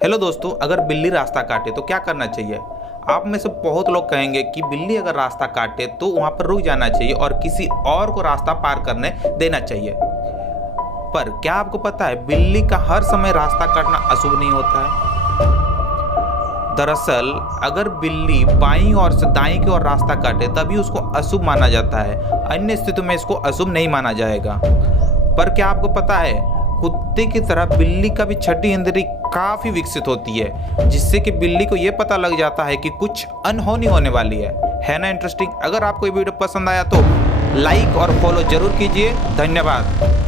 Hello दोस्तों, अगर बिल्ली रास्ता काटे तो क्या करना चाहिए। आप में से बहुत लोग कहेंगे कि बिल्ली अगर रास्ता काटे तो वहां पर रुक जाना चाहिए और किसी और को रास्ता पार करने देना चाहिए। पर क्या आपको पता है बिल्ली का हर समय रास्ता काटना अशुभ नहीं होता है। दरअसल अगर बिल्ली बाईं ओर से दाईं की ओर रास्ता काटे तभी उसको अशुभ माना जाता है, अन्य स्थितियों में इसको अशुभ नहीं माना जाएगा। पर क्या आपको पता है कुत्ते की तरह बिल्ली का भी छठी इंद्री काफी विकसित होती है, जिससे कि बिल्ली को यह पता लग जाता है कि कुछ अनहोनी होने वाली है ना इंटरेस्टिंग। अगर आपको ये वीडियो पसंद आया तो लाइक और फॉलो जरूर कीजिए। धन्यवाद।